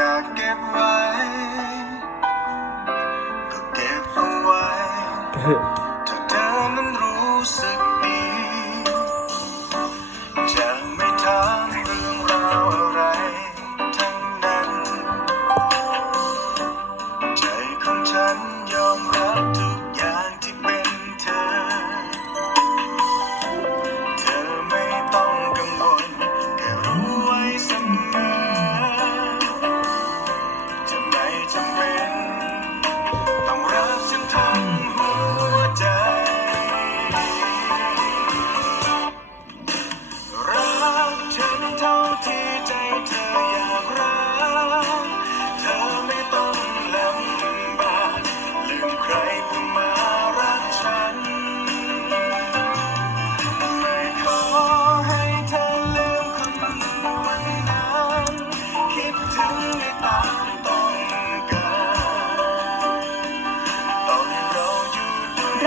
อยากเก็บไว้ ก็เก็บเอาไว้ถ้าเธอนั้นรู้สึก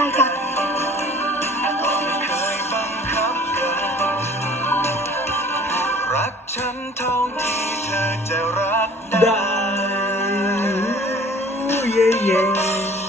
ได้ค่ะรักฉันเท่าที่เธอจะรักได้ yeah, yeah.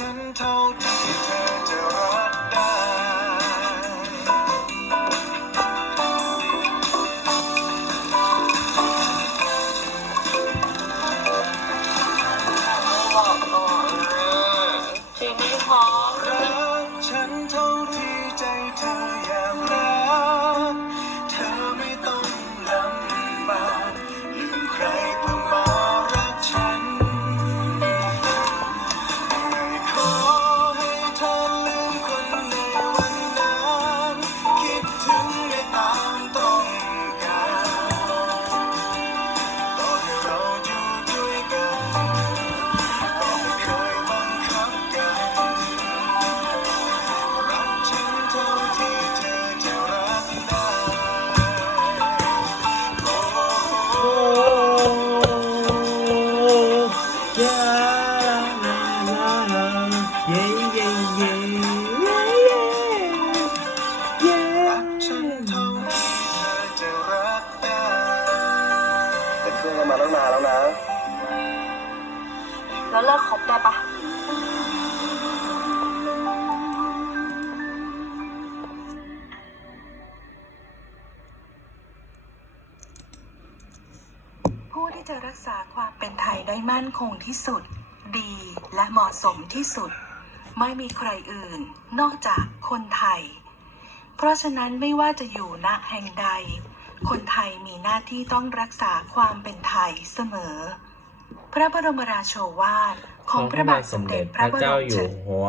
and told to keep แล้วเลิกคบได้ปะผู้ที่จะรักษาความเป็นไทยได้มั่นคงที่สุด ดีและเหมาะสมที่สุด ไม่มีใครอื่นนอกจากคนไทย เพราะฉะนั้นไม่ว่าจะอยู่ณแห่งใด คนไทยมีหน้าที่ต้องรักษาความเป็นไทยเสมอ พระบรมราโชวาทของพระบาทสมเด็จพระเจ้าอยู่หัว